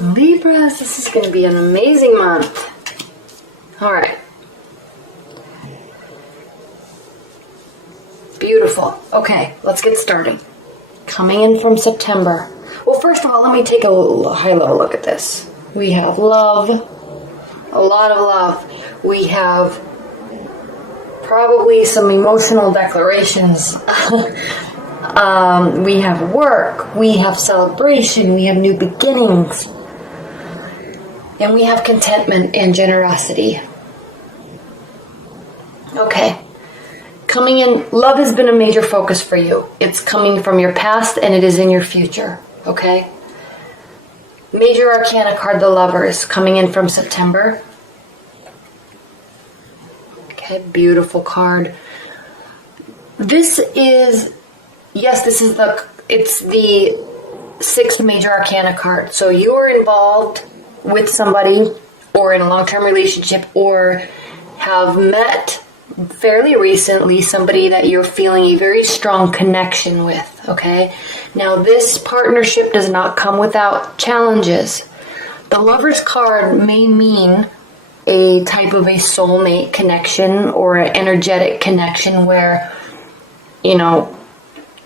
Libras, this is going to be an amazing month. All right. Beautiful. Okay, let's get started. Coming in from September. Well, first of all, let me take a high-level look at this. We have love, a lot of love. We have probably some emotional declarations. We have work, we have celebration, we have new beginnings, and we have contentment and generosity. Okay. Coming in, love has been a major focus for you. It's coming from your past and it is in your future. Okay? Major Arcana card, the Lovers, coming in from September. Okay, beautiful card. This is, yes, it's the 6th Major Arcana card. So you are involved with somebody or in a long-term relationship or have met fairly recently somebody that you're feeling a very strong connection with, okay? Now, this partnership does not come without challenges. The Lover's card may mean a type of a soulmate connection or an energetic connection where, you know,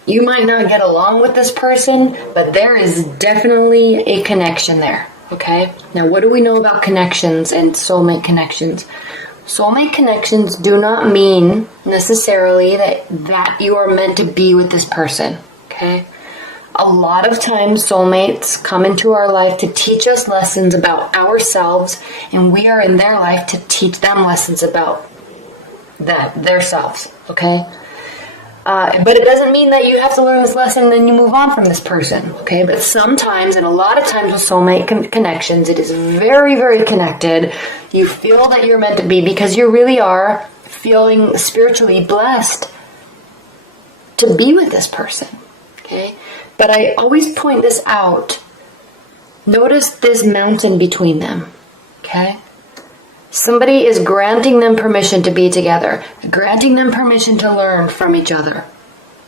you might not get along with this person, but there is definitely a connection there, okay? Now, what do we know about connections and soulmate connections? Soulmate connections do not mean necessarily that you are meant to be with this person, okay? A lot of times soulmates come into our life to teach us lessons about ourselves, and we are in their life to teach them lessons about their selves, okay? But it doesn't mean that you have to learn this lesson and then you move on from this person, okay? But sometimes, and a lot of times with soulmate connections, it is very, very connected. You feel that you're meant to be because you really are feeling spiritually blessed to be with this person, okay? But I always point this out. Notice this mountain between them, okay? Somebody is granting them permission to be together, granting them permission to learn from each other.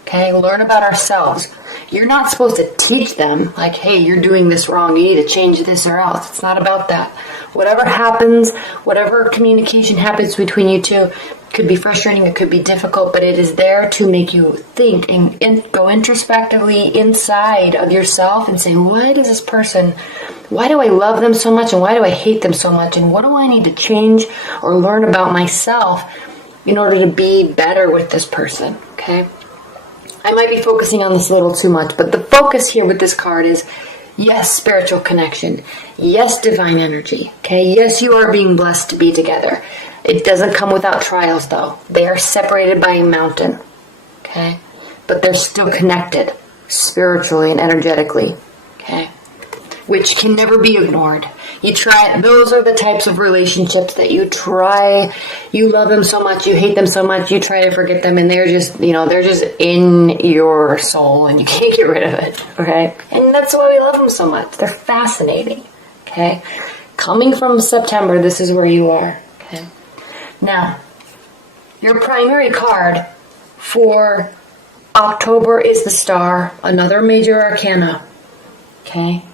Okay, learn about ourselves. You're not supposed to teach them, like, hey, you're doing this wrong, you need to change this or else. It's not about that. Whatever happens, whatever communication happens between you two, could be frustrating, it could be difficult, but it is there to make you think and go introspectively inside of yourself and say, why do I love them so much and why do I hate them so much and what do I need to change or learn about myself in order to be better with this person, okay? I might be focusing on this a little too much, but the focus here with this card is, yes, spiritual connection. Yes, divine energy, okay? Yes, you are being blessed to be together. It doesn't come without trials, though. They are separated by a mountain, okay? But they're still connected spiritually and energetically, okay? Which can never be ignored. Those are the types of relationships that you love them so much, you hate them so much, you try to forget them, and they're just in your soul, and you can't get rid of it, okay? And that's why we love them so much. They're fascinating, okay? Coming from September, this is where you are, okay? Now, your primary card for October is the Star, another major arcana, okay?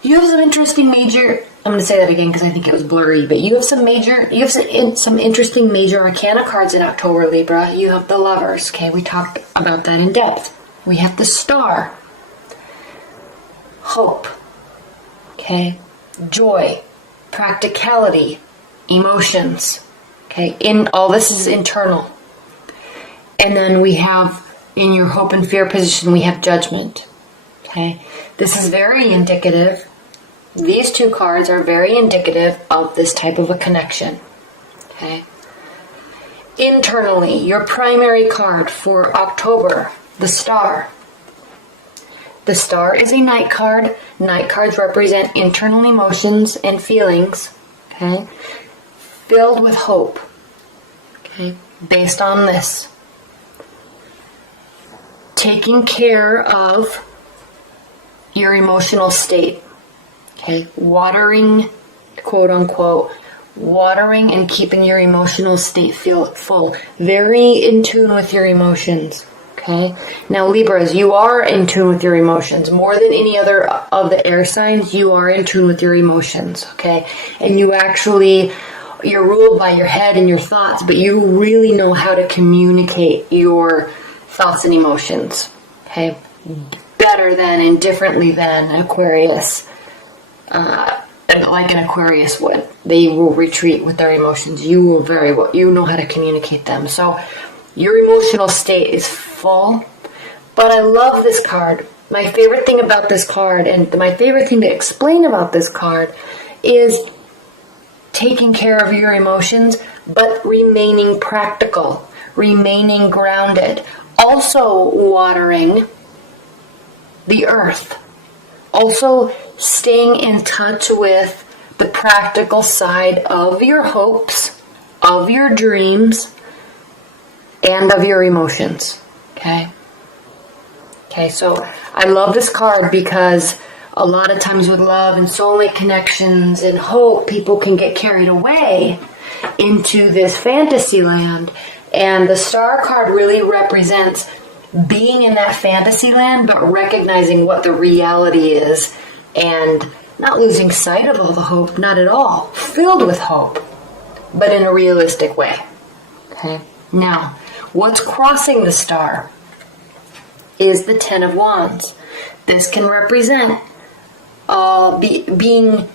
You have some interesting major, I'm going to say that again because I think it was blurry, but you have some interesting major arcana cards in October, Libra. You have the Lovers, okay? We talked about that in depth. We have the Star, hope, okay? Joy, practicality, emotions, okay? All this is internal. And then we have, in your hope and fear position, we have judgment, okay? This is very indicative. These two cards are very indicative of this type of a connection, okay? Internally, your primary card for October, the Star. The Star is a night card. Night cards represent internal emotions and feelings, okay? Filled with hope, okay? Based on this. Taking care of your emotional state, okay? Watering, quote unquote, watering and keeping your emotional state full. Very in tune with your emotions, Okay, now Libras, you are in tune with your emotions. More than any other of the air signs, you are in tune with your emotions, okay? And you're ruled by your head and your thoughts, but you really know how to communicate your thoughts and emotions, okay? Better than and differently than an Aquarius, like an Aquarius would. They will retreat with their emotions. You know how to communicate them. So your emotional state is full, but I love this card. My favorite thing about this card, and my favorite thing to explain about this card, is taking care of your emotions, but remaining practical, remaining grounded, also watering the earth, also staying in touch with the practical side of your hopes, of your dreams, and of your emotions. Okay, so I love this card because a lot of times with love and soulmate connections and hope, people can get carried away into this fantasy land. And the star card really represents being in that fantasy land, but recognizing what the reality is and not losing sight of all the hope, not at all. Filled with hope, but in a realistic way. Okay, now, what's crossing the star is the Ten of Wands. This can represent being,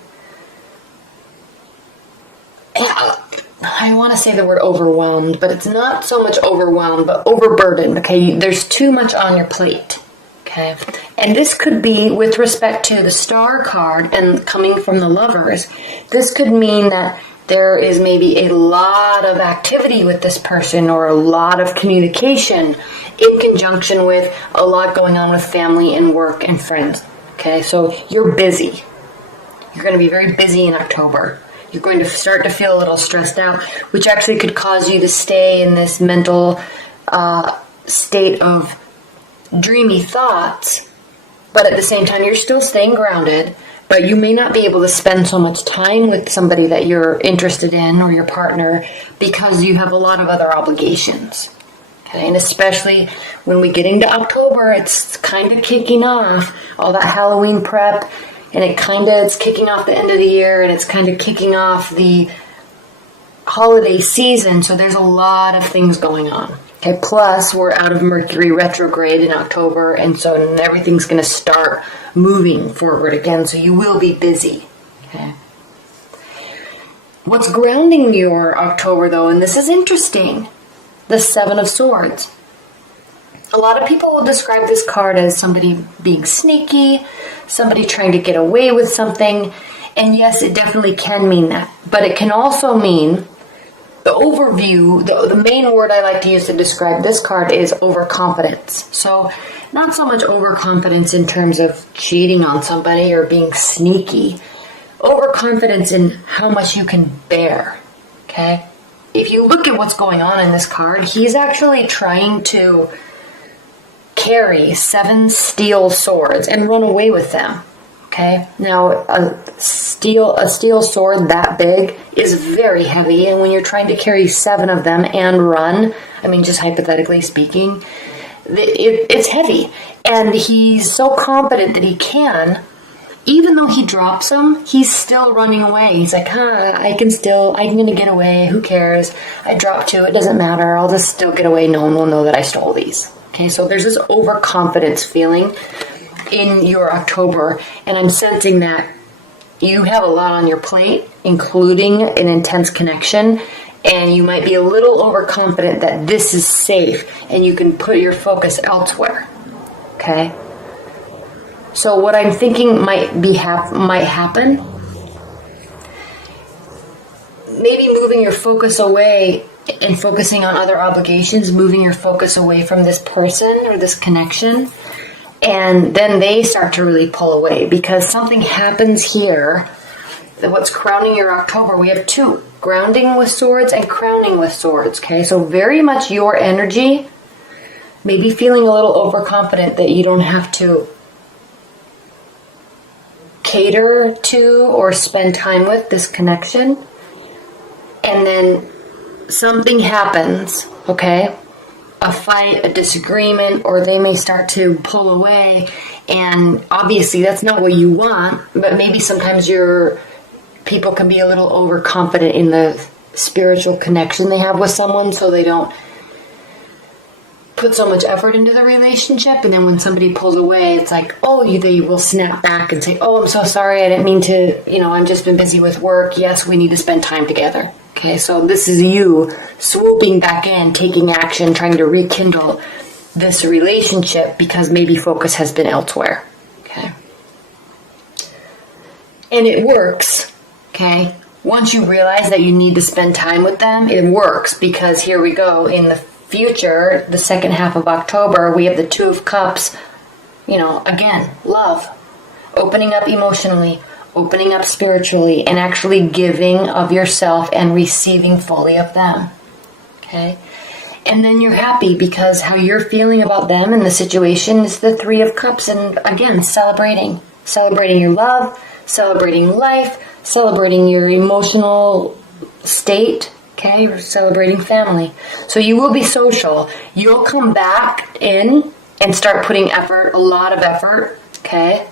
I want to say the word overwhelmed, but it's not so much overwhelmed, but overburdened, okay? There's too much on your plate, okay? And this could be, with respect to the star card and coming from the Lovers, this could mean that there is maybe a lot of activity with this person or a lot of communication in conjunction with a lot going on with family and work and friends. Okay, so you're busy. You're going to be very busy in October. You're going to start to feel a little stressed out, which actually could cause you to stay in this mental state of dreamy thoughts. But at the same time, you're still staying grounded. But you may not be able to spend so much time with somebody that you're interested in or your partner because you have a lot of other obligations. Okay? And especially when we get into October, it's kind of kicking off all that Halloween prep, and it's kicking off the end of the year, and it's kind of kicking off the holiday season. So there's a lot of things going on. Okay, plus we're out of Mercury retrograde in October, and so everything's going to start moving forward again, so you will be busy. Okay. What's grounding your October, though, and this is interesting, the Seven of Swords. A lot of people will describe this card as somebody being sneaky, somebody trying to get away with something, and yes, it definitely can mean that, but it can also mean the overview, the main word I like to use to describe this card is overconfidence. So not so much overconfidence in terms of cheating on somebody or being sneaky. Overconfidence in how much you can bear. Okay? If you look at what's going on in this card, he's actually trying to carry 7 steel swords and run away with them. Okay, now a steel sword that big is very heavy, and when you're trying to carry 7 of them and run, I mean, just hypothetically speaking, it's heavy. And he's so confident that he can, even though he drops them, he's still running away. He's like, I'm going to get away, who cares? I dropped 2, it doesn't matter, I'll just still get away, no one will know that I stole these. Okay, so there's this overconfidence feeling in your October, and I'm sensing that you have a lot on your plate, including an intense connection, and you might be a little overconfident that this is safe and you can put your focus elsewhere. Okay? So what I'm thinking might happen, maybe moving your focus away and focusing on other obligations, moving your focus away from this person or this connection. And then they start to really pull away because something happens here. What's crowning your October? We have 2, grounding with swords and crowning with swords. Okay, so very much your energy, maybe feeling a little overconfident that you don't have to cater to or spend time with this connection. And then something happens, okay? a fight, a disagreement, or they may start to pull away. And obviously that's not what you want, but maybe sometimes your people can be a little overconfident in the spiritual connection they have with someone, so they don't put so much effort into the relationship. And then when somebody pulls away, it's like, they will snap back and say, I'm so sorry, I didn't mean to, I've just been busy with work. Yes, we need to spend time together. Okay, so this is you swooping back in, taking action, trying to rekindle this relationship because maybe focus has been elsewhere. Okay. And it works. Okay. Once you realize that you need to spend time with them, it works, because here we go. In the future, the second half of October, we have the Two of Cups. Again, love. Opening up emotionally, opening up spiritually, and actually giving of yourself and receiving fully of them. Okay? And then you're happy because how you're feeling about them and the situation is the Three of Cups. And again, celebrating your love, celebrating life, celebrating your emotional state. Okay, you're celebrating family. So you will be social. You'll come back in and start putting effort, a lot of effort. Okay,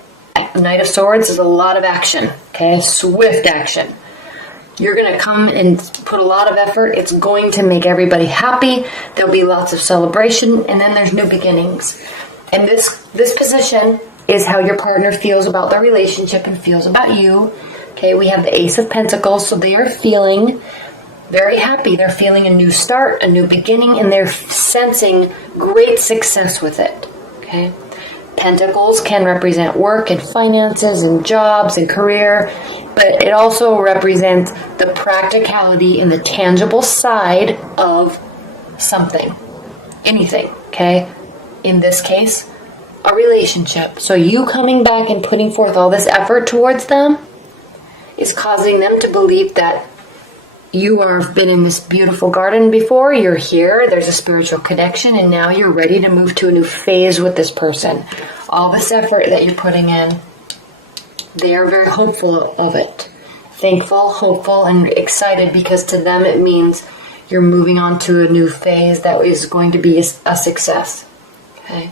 Knight of Swords is a lot of action. Okay, swift action. You're going to come and put a lot of effort. It's going to make everybody happy. There'll be lots of celebration, and then there's new beginnings. And this position is how your partner feels about the relationship and feels about you. Okay, we have the Ace of Pentacles, so they are feeling very happy. They're feeling a new start, a new beginning, and they're sensing great success with it. Okay, Pentacles can represent work and finances and jobs and career, but it also represents the practicality and the tangible side of something, anything. Okay, in this case, a relationship. So you coming back and putting forth all this effort towards them is causing them to believe that you have been in this beautiful garden before, you're here, there's a spiritual connection, and now you're ready to move to a new phase with this person. All this effort that you're putting in, they are very hopeful of it. Thankful, hopeful, and excited, because to them it means you're moving on to a new phase that is going to be a success. Okay.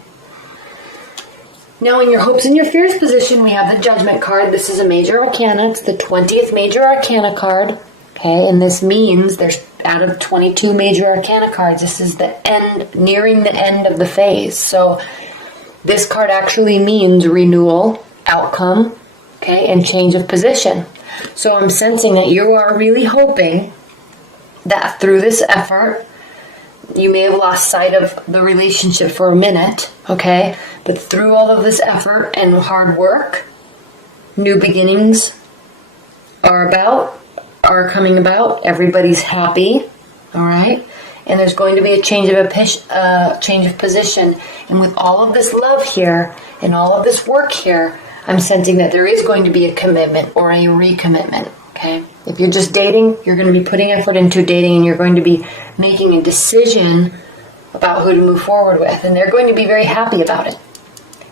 Now in your hopes and your fears position, we have the Judgment card. This is a major arcana. It's the 20th major arcana card. Okay, and this means there's out of 22 major arcana cards, this is the end, nearing the end of the phase. So this card actually means renewal, outcome, okay, and change of position. So I'm sensing that you are really hoping that through this effort, you may have lost sight of the relationship for a minute, okay, but through all of this effort and hard work, new beginnings are coming about. Everybody's happy, all right? And there's going to be a change of position. And with all of this love here and all of this work here, I'm sensing that there is going to be a commitment or a recommitment, okay? If you're just dating, you're going to be putting effort into dating, and you're going to be making a decision about who to move forward with, and they're going to be very happy about it.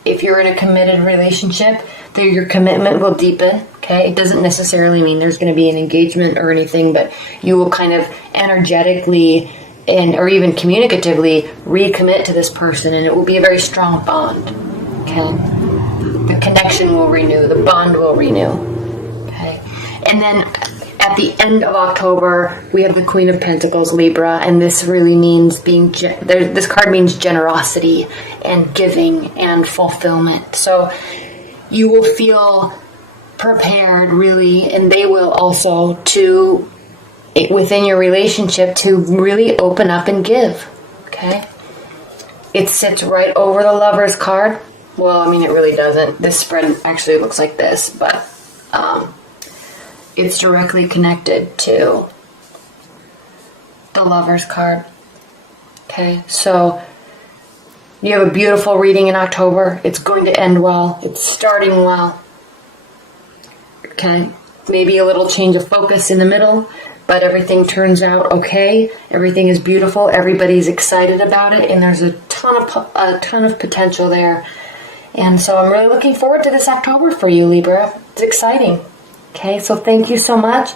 If you're in a committed relationship, your commitment will deepen, okay? It doesn't necessarily mean there's going to be an engagement or anything, but you will kind of energetically or even communicatively recommit to this person, and it will be a very strong bond, okay? The connection will renew, the bond will renew, okay? And then at the end of October, we have the Queen of Pentacles, Libra, and this really means this card means generosity and giving and fulfillment. So you will feel prepared, really, and they will also, within your relationship, to really open up and give, okay? It sits right over the Lover's card. Well, I mean, it really doesn't. This spread actually looks like this, but it's directly connected to the Lover's card. Okay, so you have a beautiful reading in October. It's going to end well. It's starting well. Okay, maybe a little change of focus in the middle, but everything turns out okay. Everything is beautiful. Everybody's excited about it, and there's a ton of potential there. And so I'm really looking forward to this October for you, Libra. It's exciting. Okay, so thank you so much.